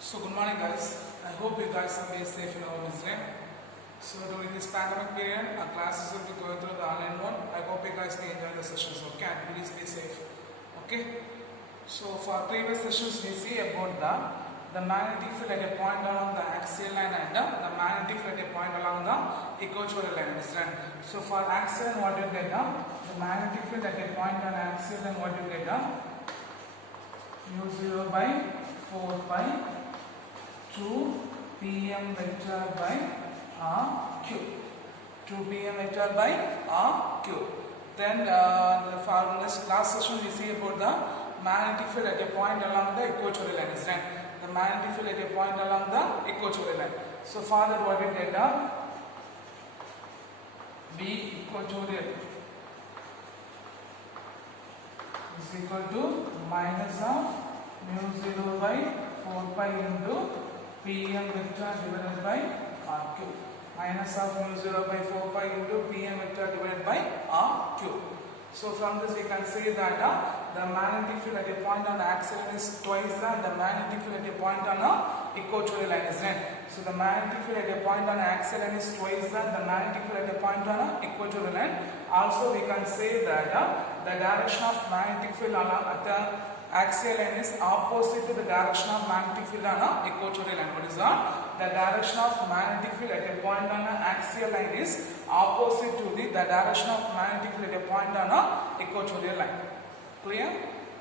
So good morning guys. I hope you guys are very safe in our Israel. So during this pandemic period, our classes will be going through the online mode. I hope you guys may enjoy the sessions, okay? And please be safe. Okay? So for previous sessions we see about the magnetic field at a point along the axial line and the magnetic field at a point along the equatorial line. Understand? So for axial what you get the magnetic field at a point on axial line what you get mu0 by 4 pi 2 pm vector by r cube. 2 pm vector by r cube. Then for this last session we see about the magnetic field at a point along the equatorial line. Understand? The magnetic field at a point along the equatorial line. So for that what we get B equatorial is equal to minus of mu0 by 4 pi into pm vector divided by r cube. Minus of mu0 by 4 pi into pm vector divided by r cube. So from this we can say that the magnetic field at a point on the axial line is twice the magnetic field at a point on the equatorial line, isn't it? So the magnetic field at a point on the axial line is twice the magnetic field at a point on the equatorial line. Also we can say that the direction of magnetic field at the axial line is opposite to the direction of magnetic field on the equatorial line. What is that? The direction of magnetic field at a point on the axial line is opposite to the direction of magnetic field at a point on the equatorial line. Clear?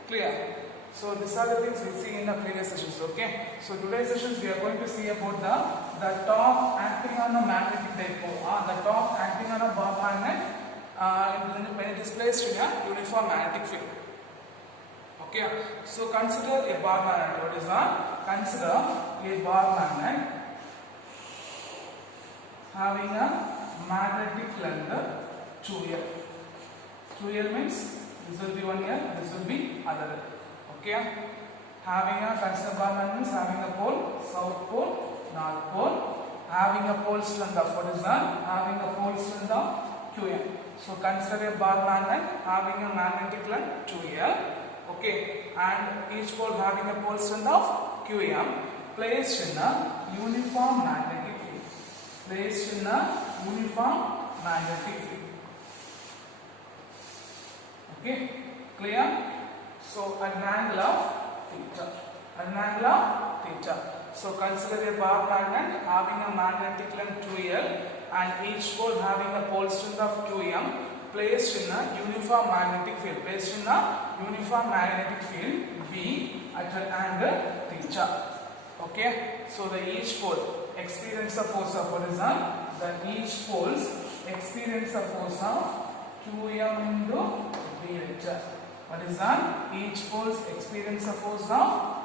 Clear. So these are the things we see in the previous sessions. Okay. So today's sessions we are going to see about the top acting on a magnetic dipole. The top acting on a bar magnet when it is placed in a uniform magnetic field. Okay. So consider a bar magnet. What is that? Consider a bar magnet having a magnetic length 2L. 2L means this will be 1 L, this will be other L. Okay. Having a consider bar magnet means having a pole, south pole, north pole, having a pole strength of what is that? Having a pole strength of Qm. So consider a bar magnet having a magnetic length 2L. Okay, and each pole having a pole strength of Qm placed in a uniform magnetic field. Placed in a uniform magnetic field. Okay, clear? So at an angle of theta. At an angle of theta. So consider a bar magnet having a magnetic length 2L and each pole having a pole strength of Qm placed in a uniform magnetic field. Placed in a uniform magnetic field B at an angle theta. Okay. So the each pole experience the force of what is that? The each poles experience the force of Qm into B vector. What is that? Each poles experience the force of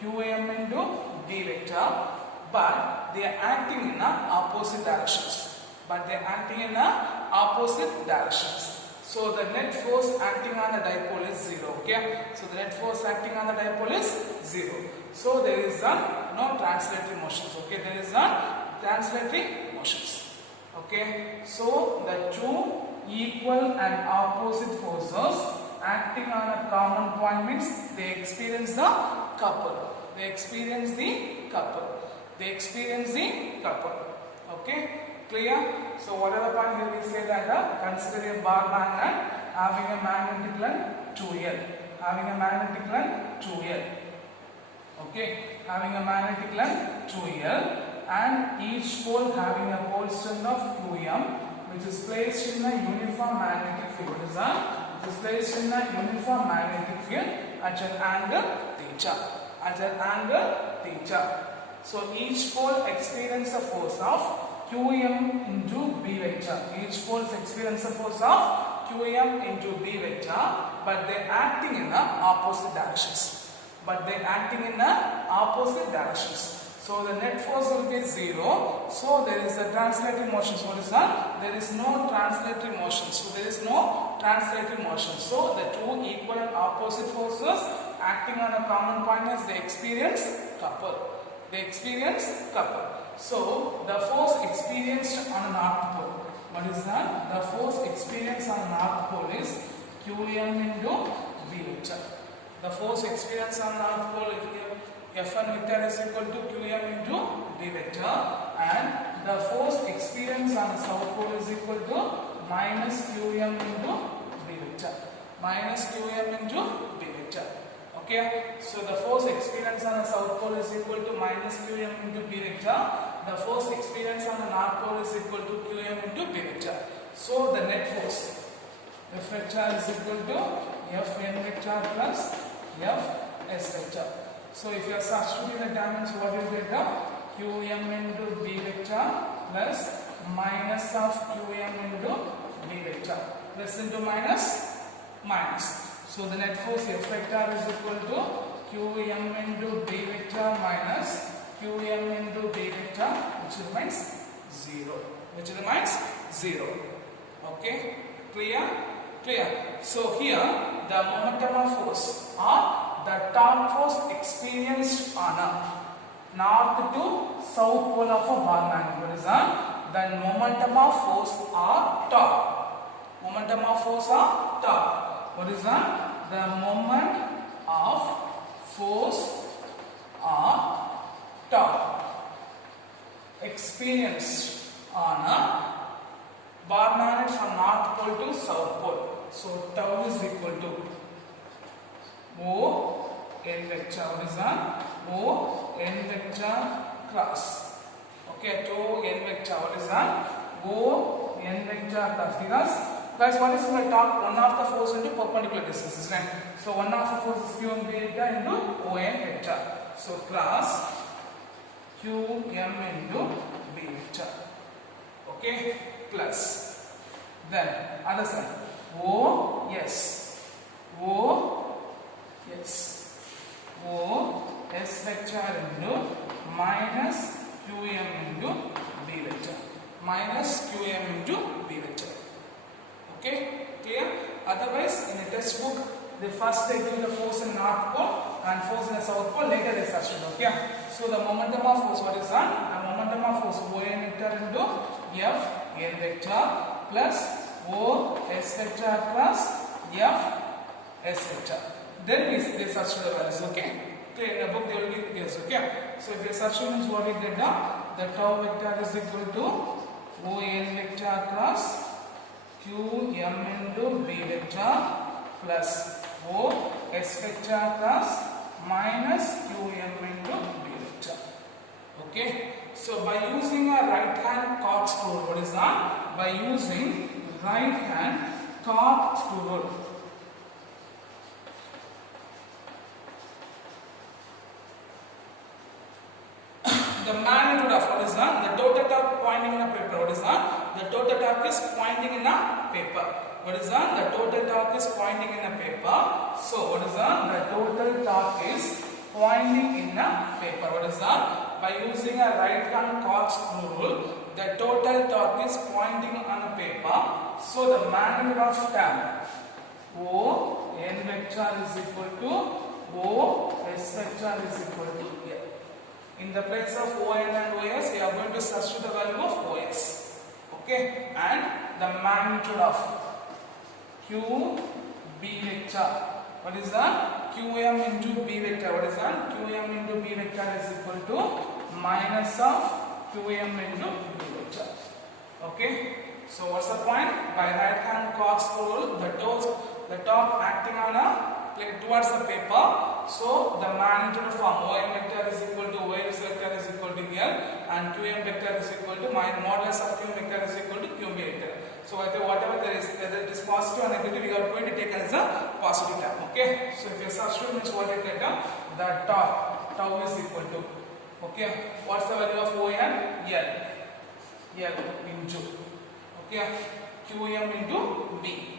Qm into B vector, but they are acting in opposite directions. So the net force acting on the dipole is 0. Okay. So the net force acting on the dipole is 0. So there is no translatory motions. Okay. There is translatory motions. Okay. So the two equal and opposite forces acting on a common point means they experience the couple. They experience the couple. Okay. Clear? So whatever point here we say that consider a bar magnet having a magnetic length 2L. Having a magnetic length 2L. Okay. Having a magnetic length 2L and each pole having a pole strength of Qm which is placed in a uniform magnetic field. What is that? It is placed in a uniform magnetic field at an angle theta. At an angle theta. So each pole experience the force of Qm into B vector. Each pole experience the force of Qm into B vector, but they are acting in the opposite directions. So the net force will be 0. So there is a translatory motion. So what is that? There is no translatory motion. So the two equal and opposite forces acting on a common point is they experience couple. So the force experienced on a north pole. What is that? The force experienced on north pole is Qm into V vector. The force experienced on north pole F1 vector is equal to Qm into B vector, and the force experienced on the south pole is equal to minus Qm into B vector. Minus Qm into B vector. Okay, so the force experienced on the south pole is equal to minus Qm into B vector. The force experienced on the north pole is equal to Qm into B vector. So the net force F vector is equal to Fn vector plus Fs vector. So if you are substituting the dimensions, what you get? Qm into B vector plus minus of Qm into B vector. Plus into minus, minus. So the net force F vector is equal to Qm into B vector minus Qm into B vector, which remains 0. Which remains 0. Okay? Clear? Clear. So here the momentum of force or the torque force experienced on a north to south pole of a bar magnet horizon, then momentum of force or torque. Momentum of force or torque. What is that? The moment of force or torque experienced on a bar magnet from north pole to south pole. So tau is equal to O n vector. What is that? O n vector cross. Okay, tau n vector. What is that? O n vector cross. Because guys, what is the torque? One of the force into perpendicular distance, right? So one of the force is Qm vector into O n vector. So cross Qm into B vector. Okay, plus then other side O yes S vector into minus Qm into B vector. Minus Qm into B vector. Okay, clear? Otherwise, in a textbook, they first they give the force in north pole and force in the south pole, later they substitute. Okay, so the momentum of force, what is that? The momentum of force O n vector into F n vector plus O S vector plus F S vector. Then they substitute the values. Okay, in the book they will give this. Okay, so if you substitute means what we get now, the tau vector is equal to O n vector cross Qm into B vector plus O S vector cross minus Qm into B vector. Okay, so by using a right hand cock screw rule, what is that? By using right hand cock screw rule. The magnitude of what is that? The total torque pointing in a paper. What is that? The total torque is pointing in a paper. What is that? The total torque is pointing in a paper. So what is that? The total torque is pointing in a paper. What is that? By using a right hand cock screw rule, the total torque is pointing on a paper. So the magnitude of tan O n vector is equal to O S vector is equal to L. In the place of O n and O s, we are going to substitute the value of O s. Okay, and the magnitude of Q B vector. What is that? Qm into B vector. What is that? Qm into B vector is equal to minus of Qm into B vector. Okay, so what's the point? By right hand cock screw rule, the torque acting on a towards the paper. So the magnitude form O n vector is equal to O s vector is equal to L, and Qm vector is equal to modulus of Qm vector is equal to Qb vector. So whatever there is, whether it is positive or negative, we are going to take as a positive term. Okay. So if you substitute means what you get, the torque tau is equal to, okay, what's the value of O n? L into, okay, Qm into B.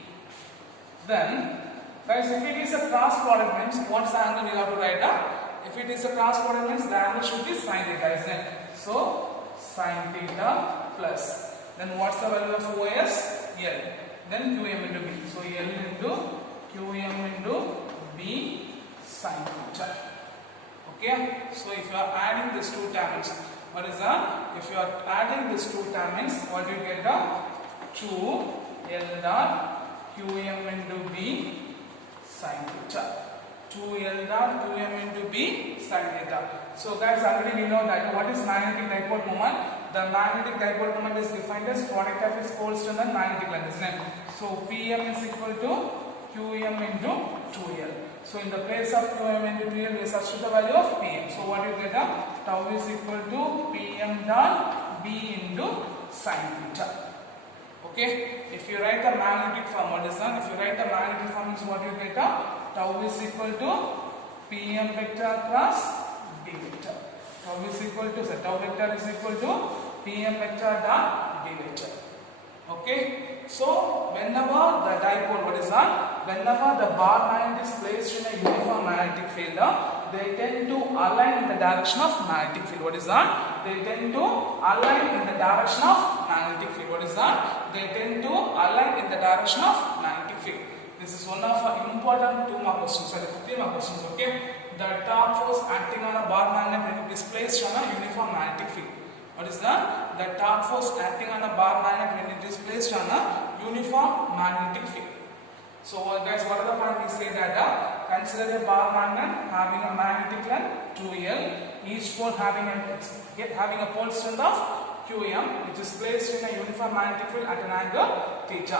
Then guys, if it is a cross product means what's the angle we have to write up? If it is a cross product means the angle should be sin theta, isn't it? So sin theta plus, then what's the value of OS? L. Then Qm into B. So L into Qm into B sin theta. Okay. So if you are adding these two terms, what is that? If you are adding these two terms, what you get? 2 L dot Qm into B sin theta. 2L dot Qm into B sin theta. So guys, already we know that what is magnetic dipole moment. The magnetic dipole moment is defined as product of its pole strength and magnetic length, isn't it? So Pm is equal to Qm into 2L. So in the place of Qm into 2L, we substitute the value of Pm. So what you get? Tau is equal to Pm dot B into sin theta. Okay. If you write the magnetic form, what is that? If you write the magnetic form, is what you get? Tau is equal to Pm vector plus B vector. Tau is equal to tau vector is equal to Pm vector dot B vector. Okay. So whenever the dipole, what is that? Whenever the bar magnet is placed in a uniform magnetic field, they tend to align in the direction of magnetic field. What is that? They tend to align in the direction of magnetic field. What is that? They tend to align in the direction of magnetic field. This is one of the important 2 mark questions, sorry, 3 mark questions. Okay. The torque force acting on a bar magnet when it is placed on a uniform magnetic field. What is that? The torque force acting on a bar magnet when it is placed on a uniform magnetic field. So guys, what are the point we say that consider a bar magnet having a magnetic length 2L, each pole having a pole strength of Qm, which is placed in a uniform magnetic field at an angle theta.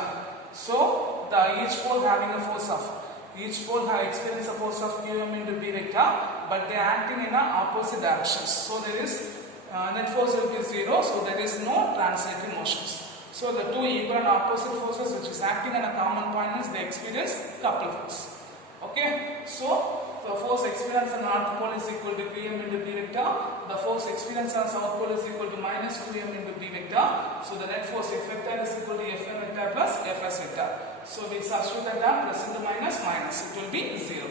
So each pole having a force of experienced a force of Qm into B vector, but they are acting in opposite directions. So there is net force will be 0, so there is no translating motions. So the two equal and opposite forces which is acting on a common point is they experience coupled force. Okay, so the force experienced on north pole is equal to Qm into B vector. The force experienced on south pole is equal to minus Qm into B vector. So the net force F vector is equal to Fm vector plus Fs vector. So we substitute that plus into minus, it will be 0.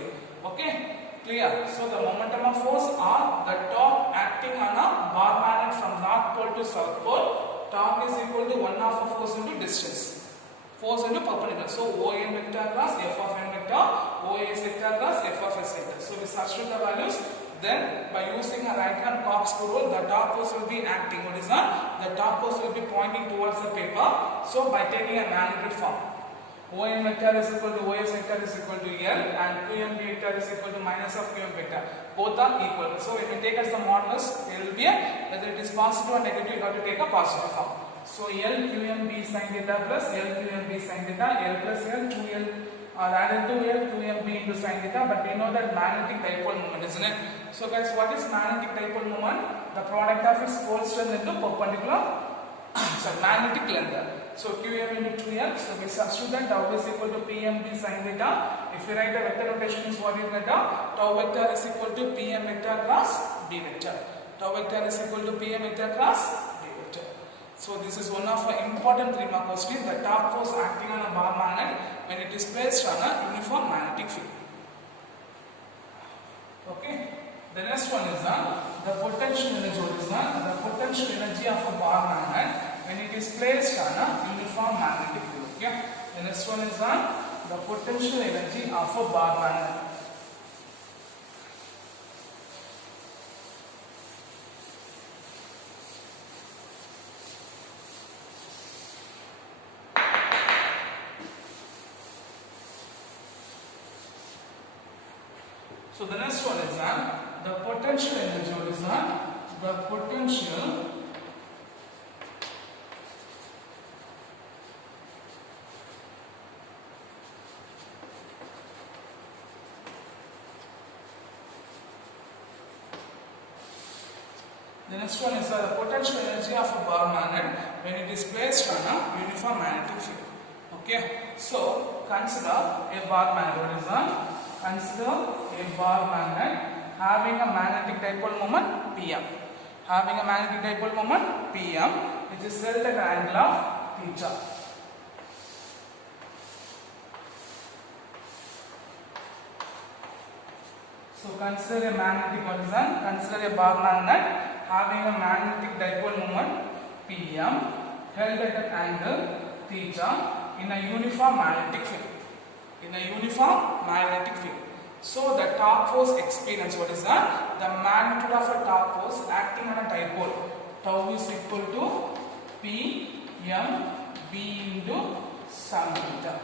Okay, clear? So the momentum of force are the torque acting on a bar magnet from north pole to south pole. Torque is equal to 1 half of force into distance. Force into perpendicular. So ON vector plus F of n vector, OS vector plus F of s vector. So we substitute the values. Then by using a right hand corkscrew rule, the torque force will be acting. What is that? The torque force will be pointing towards the paper. So by taking a magnitude form, ON vector is equal to OS vector is equal to L, and QM vector is equal to minus of QM vector. Both are equal. So when we take as the modulus, there will be whether it is positive or negative, you have to take a positive form. So L QM B sin theta plus L QM B sin theta, L plus L 2L are added to L QM B into sin theta, but we know that magnetic dipole moment, isn't it? So guys, what is magnetic dipole moment? The product of its pole strength into perpendicular magnetic length. So Qm into 2L, so we substitute that tau is equal to Pm B sin theta. If we write the vector notation is what you get, tau vector is equal to Pm vector plus B vector. Tau vector is equal to Pm vector plus B vector. So this is one of the important 3 mark question, the torque force acting on a bar magnet when it is placed on a uniform magnetic field. Okay. The next one is the potential energy. What is the potential energy of a bar magnet when it is placed on a uniform magnetic field? Okay. The next one is the potential energy of a bar magnet. So the next one is the potential energy. What is the potential The next one is the potential energy of a bar magnet when it is placed on a uniform magnetic field. Okay, so consider a bar magnet. What is that? Consider a bar magnet having a magnetic dipole moment Pm. Having a magnetic dipole moment Pm, which is held at an angle of theta. So consider a magnetic horizon, consider a bar magnet having a magnetic dipole moment Pm held at an angle theta in a uniform magnetic field. In a uniform magnetic field. So the torque force experience, what is that? The magnitude of a torque force acting on a dipole. Tau is equal to Pm B into sin theta.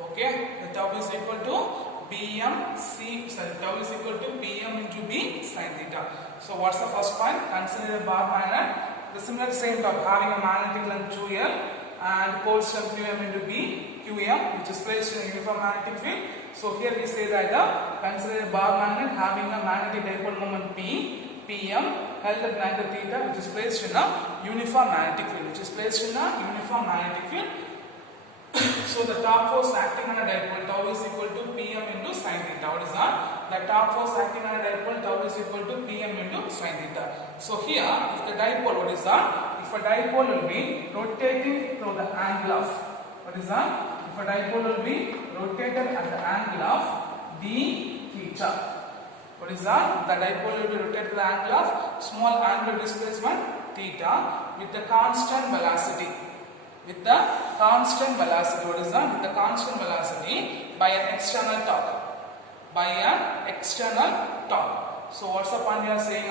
Okay, the tau is equal to tau is equal to Pm into B sin theta. So what's the first point? Consider a bar magnet. The similar same top having a magnetic length 2L and pole stem Qm into B, Qm, which is placed in a uniform magnetic field. So here we say that consider a bar magnet having a magnetic dipole moment P, Pm held at an angle theta, which is placed in a uniform magnetic field. So the torque force acting on a dipole tau is equal to Pm into sin theta. What is that? The torque force acting on a dipole tau is equal to Pm into sin theta. So here, if the dipole, what is that? If a dipole will be rotating through the angle of, what is that? If a dipole will be rotated at the angle of d theta. What is that? The dipole will be rotated at the angle of small angular displacement theta with the constant velocity. What is that? With the constant velocity by an external torque. So what's the point we are saying?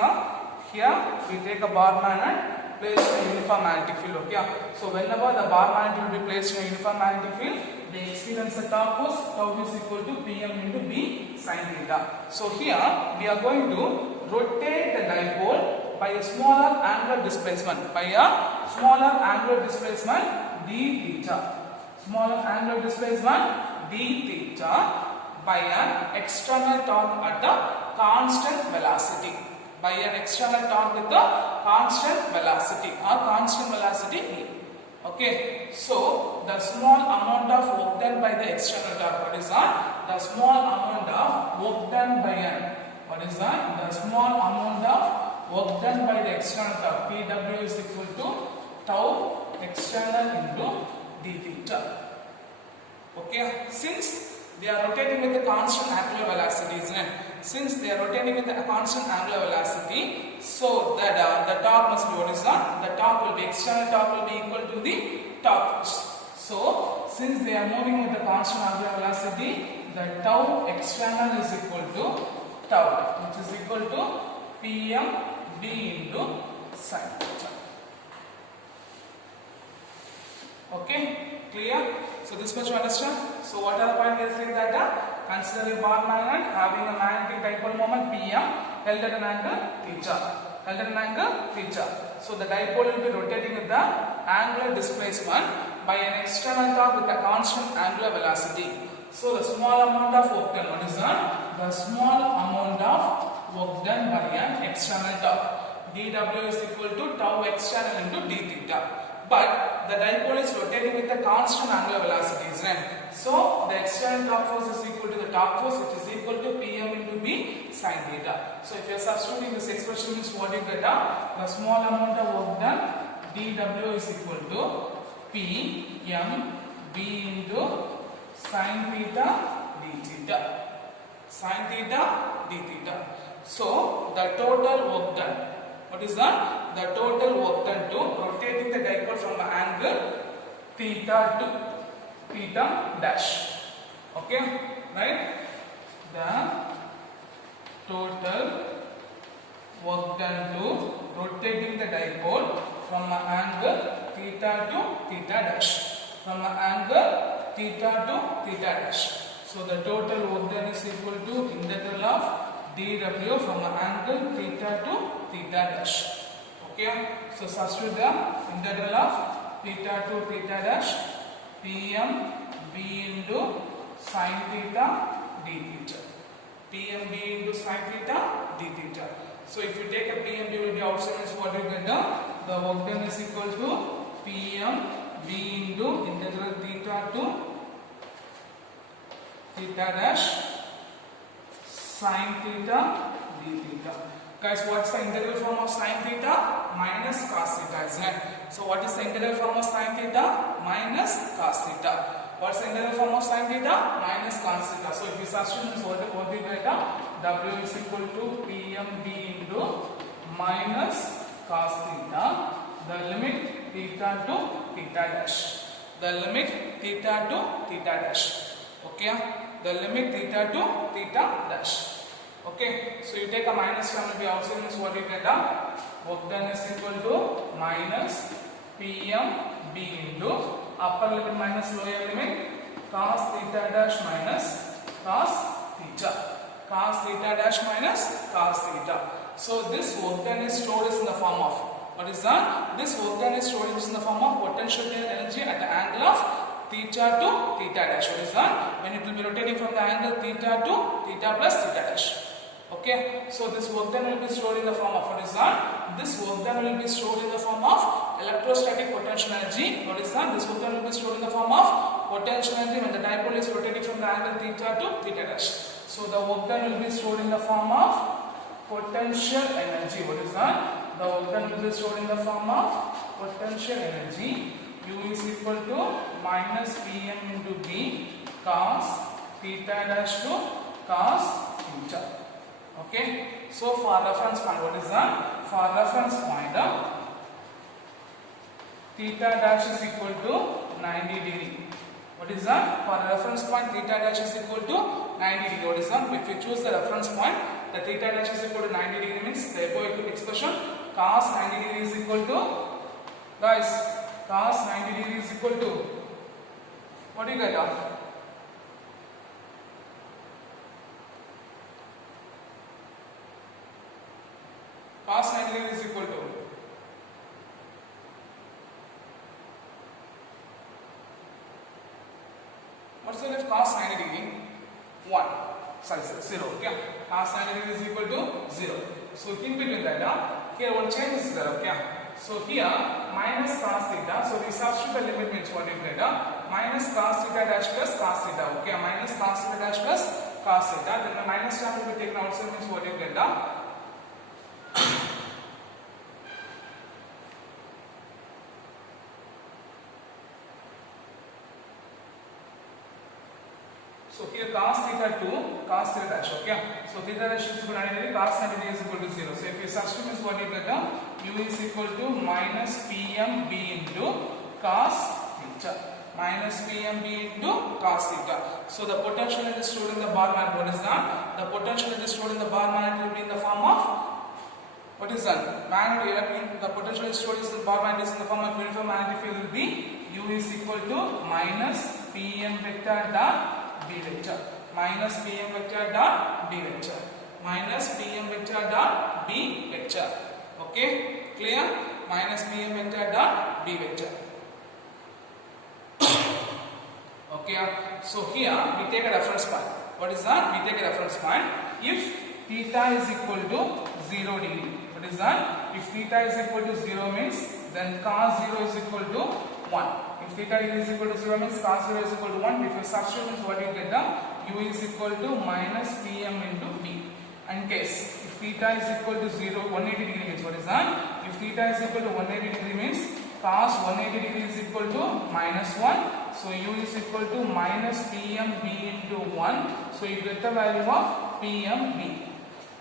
Here we take a bar magnet placed in a uniform magnetic field. Okay. So whenever the bar magnet will be placed in a uniform magnetic field, they experience a torque force tau is equal to Pm into B sin theta. So here we are going to rotate the dipole by a smaller angular displacement. D theta by an external torque at a constant velocity. E. Okay, so the small amount of work done by the external torque, what is that? The small amount of work done by an, what is that? The small amount of work done by the external torque, Pw is equal to tau external into d theta. Okay, since they are rotating with a constant angular velocity, isn't it? Since they are rotating with a constant angular velocity, so that the torque must be, what is that? The torque will be, external torque will be equal to the torque force. So since they are moving with a constant angular velocity, the tau external is equal to tau, which is equal to Pm B into sin theta. Okay, clear? So this much you understand? So what are the points we are saying that? Consider a bar magnet having a magnetic dipole moment Pm held at an angle theta. So the dipole will be rotating with the angular displacement by an external torque with a constant angular velocity. So the small amount of work done, what is that? The small amount of work done by an external torque. dW is equal to tau external into d theta. But the dipole is rotating with a constant angular velocity, isn't it? So the external torque force is equal to the torque force, which is equal to Pm into B sin theta. So if you are substituting this expression, means what you get? The small amount of work done, dW is equal to Pm B into sin theta d theta. So the total work done, what is that? The total work done to rotating the dipole from the angle theta to theta dash. Okay, right? The total work done to rotating the dipole from the angle theta to theta dash. So the total work done is equal to integral of dW from the angle theta to theta dash. Okay, so substitute the integral of theta to theta dash Pm B into sin theta d theta. So if you take a Pm B will be outside, is what you get? The work done is equal to Pm B into integral theta to theta dash sin theta d theta. Guys, what's the integral form of sin theta? Minus cos theta, isn't it? So what is the integral form of sin theta? Minus cos theta. What's the integral form of sin theta? Minus cos theta. So if you substitute this, what we get? W is equal to Pm B into minus cos theta. The limit theta to theta dash. Okay, the limit theta to theta dash. Okay, so you take a minus term will be outside, means what you get? Work done is equal to minus Pm B into upper limit minus lower limit cos theta dash minus cos theta. Cos theta dash minus cos theta. So this work done is stored in the form of, what is that? This work done is stored in the form of potential energy at the angle of theta to theta dash. What is that? When it will be rotating from the angle theta to theta plus theta dash. Okay, so this work done will be stored in the form of, what is that? This work done will be stored in the form of electrostatic potential energy. What is that? This work done will be stored in the form of potential energy when the dipole is rotating from the angle theta to theta dash. So the work done will be stored in the form of potential energy. What is that? The work done will be stored in the form of potential energy. U is equal to minus Pm into B cos theta dash to cos theta. Okay. So for reference point, what is that? For reference point, theta dash is equal to 90 degree. What is that? For reference point, theta dash is equal to 90 degree. What is that? If we choose the reference point, the theta dash is equal to 90 degree means the above expression cos 90 degree is equal to, guys, cos 90 degree is equal to, what do you get? Cos 90 degree is equal to, what's the left? Cos 90 degree 1, sorry, 0. Okay, cos 90 degree is equal to 0. So in between that, here one change is there. Okay, so here minus cos theta. So we substitute the limit means what you get? Minus cos theta dash plus cos theta. Okay, minus cos theta dash plus cos theta. Then the minus term will be taken outside means what you get? So here cos theta 2, cos theta dash. Okay, so theta dash is equal to 90 degree, cos 90 degree is equal to 0. So if you substitute means what you get? U is equal to minus Pm B into cos theta. Minus Pm B into cos theta. So the potential energy stored in the bar magnet, what is that? The potential energy stored in the bar magnet will be in the form of, what is that? Magnet, the potential energy stored in the bar magnet is in the form of uniform magnetic field will be U is equal to minus Pm vector dot B vector. Minus Pm vector dot B vector. Minus Pm vector dot B vector. Okay, clear? Minus Pm vector dot B vector. Okay, so here we take a reference point. What is that? We take a reference point. If theta is equal to 0 degree. What is that? If theta is equal to 0 means then cos 0 is equal to 1. If theta is equal to 0 means cos 0 is equal to 1. If you substitute means what you get? U is equal to minus Pm into B. In case if theta is equal to 0, 180 degree means what is that? If theta is equal to 180 degree means cos 180 degree is equal to minus 1. So U is equal to minus Pm B into 1. So you get the value of Pm B.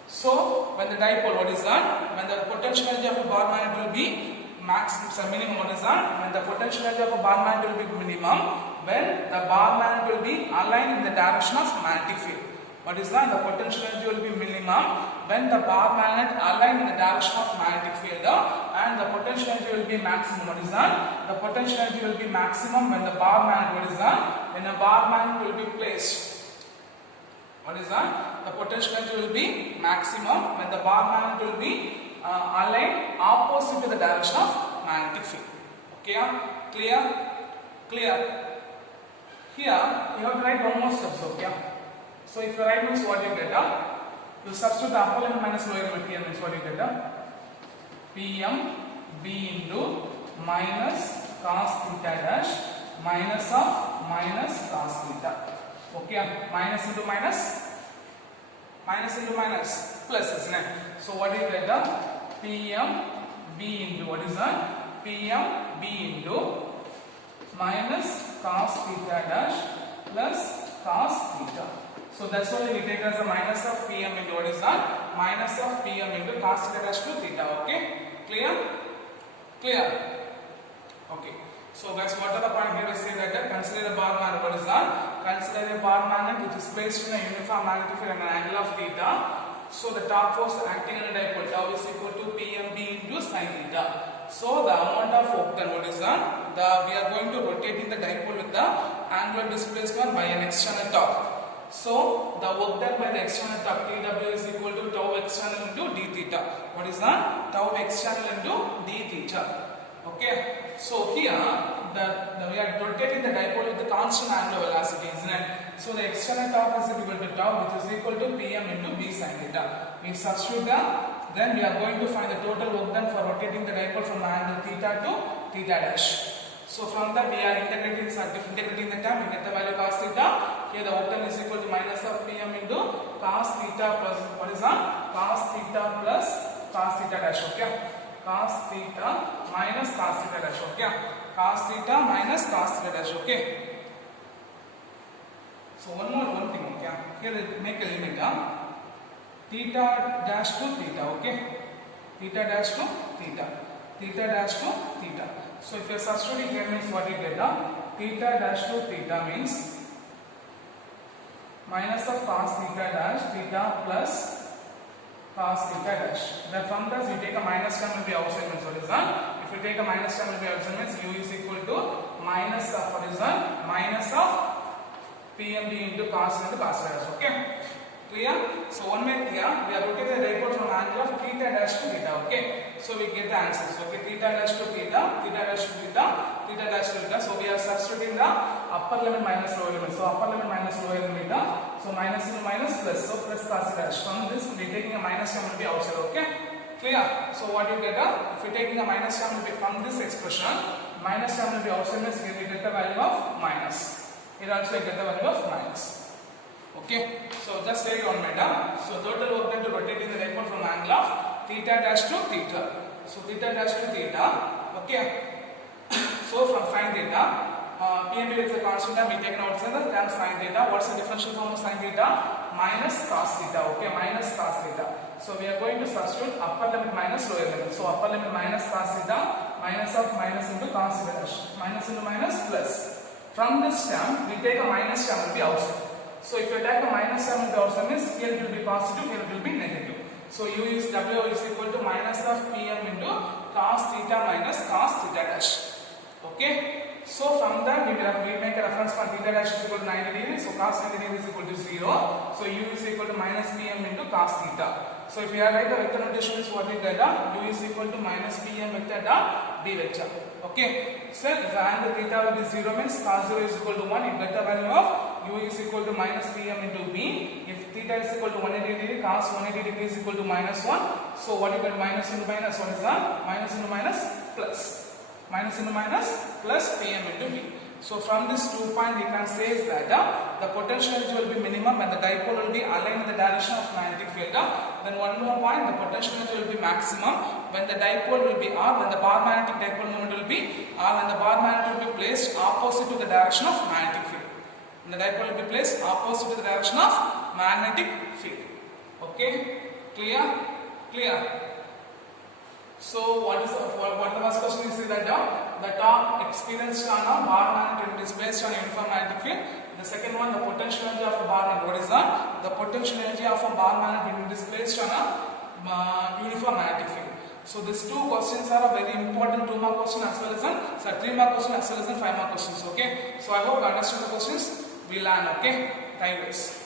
So when the dipole, what is that? When the potential energy of a bar magnet will be minimum, what is that? When the potential energy of a bar magnet will be minimum, when the bar magnet will be aligned in the direction of magnetic field. What is that? The potential energy will be minimum when the bar magnet aligned in the direction of magnetic field, and the potential energy will be maximum. What is that? The potential energy will be maximum when the bar magnet, what is that? When a bar magnet will be placed. What is that? The potential energy will be maximum when the bar magnet will be aligned opposite to the direction of magnetic field. Okay, clear? Clear? Here you have to write one more step. Okay, so if you write means what you get? You substitute the upper limit minus lower limit here means what you get? Pm B into minus cos theta dash minus of minus cos theta. Okay, minus into minus, minus into minus, plus, isn't it? So what do you get? Pm B into, what is that? Pm B into minus cos theta dash plus cos theta. So that's why we take as a minus of Pm into, what is that? Minus of Pm into cos theta dash to theta. Okay, clear? Clear? Okay. So guys, what are the point here? We say that consider a bar magnet. What is that? Consider a bar magnet which is placed in a uniform magnetic field at an angle of theta. So the torque force acting on a dipole tau is equal to Pmb into sin theta. So the amount of work done, what is that? We are going to rotating the dipole with the angular displacement by an external torque. So the work done by the external torque TW is equal to tau external into d theta. What is that? Tau external into d theta. Okay. So here we are rotating the dipole with the constant angular velocity, isn't it? So the external torque is equal to tau, which is equal to Pm into V sin theta. We substitute that, then we are going to find the total work done for rotating the dipole from the angle theta to theta dash. So from that we are integrating the term, we get the value cos theta. Here the work done is equal to minus of Pm into cos theta plus, what is that? Cos theta plus cos theta dash, okay? Cos theta minus cos theta dash, okay? Cos theta minus cos theta dash, okay? So one thing, okay? Here make a limit, theta dash to theta, okay? Theta dash to theta. Theta dash to theta. So if you are substituting here means what you get, theta dash to theta means minus of cos theta dash, theta plus cos theta dash. Then from this you take a minus term will be outside means what is that? If you take a minus term will be outside means u is equal to minus of what is that? Minus of PMD into cos into cos dash. Okay? Clear? So one way clear, we are rotating the dipole from angle of theta dash to theta. Okay? So we get the answers. Okay? Theta dash to theta, theta dash to theta, theta dash to theta. So we are substituting the upper limit minus lower limit. So upper limit minus lower limit. So minus into minus plus. So plus cos dash. From this we are taking a minus term will be outside. Okay? Clear? So what you get? If you are taking a minus term will be from this expression, minus term will be outside means here we get the value of minus. Here also I get the value of minus. Okay, so just take one minute. So total work done to rotating the dipole from angle of theta dash to theta. So theta dash to theta. Okay. So from sin theta, PMB is a constant term. We take out the term sin theta. What's the differential form of sin theta? Minus cos theta. Okay, minus cos theta. So we are going to substitute upper limit minus lower limit. So upper limit minus cos theta, minus of minus into cos theta dash. Minus into minus plus. From this term, we take a minus term will be outside. So if you take a minus term into outside means here it will be positive, here it will be negative. So U is W is equal to minus of Pm into cos theta minus cos theta dash. Okay. So from that we make a reference point theta dash is equal to 90 degrees. So cos 90 degrees is equal to 0. So U is equal to minus Pm into cos theta. So if you write the vector notation is what we get, U is equal to minus Pm vector dot D vector. Okay. So if the angle theta will be 0 means cos 0 is equal to 1. You get the value of U is equal to minus Pm into B. If theta is equal to 180 degree, cos 180 degree is equal to minus 1. So what you get? Minus into minus, what is that? Minus into minus plus. Minus into minus plus Pm into B. So from this 2 point we can say is that the potential energy will be minimum and the dipole will be aligned in the direction of magnetic field. Then one more point, the potential energy will be maximum when the dipole will be R, when the bar magnetic dipole moment will be R, and the bar magnet will be placed opposite to the direction of magnetic field. And the dipole will be placed opposite to the direction of magnetic field. Okay? Clear? Clear? So what the first question is that the torque experienced on a bar magnet is placed on a uniform magnetic field. The second one, the potential energy of a bar magnet. What is that? The potential energy of a bar magnet is placed on a uniform magnetic field. So these two questions are a very important 2 mark question as well as 3 mark question as well as 5 mark questions. Okay. So I hope you understand the questions. We learn. Okay. Thank you.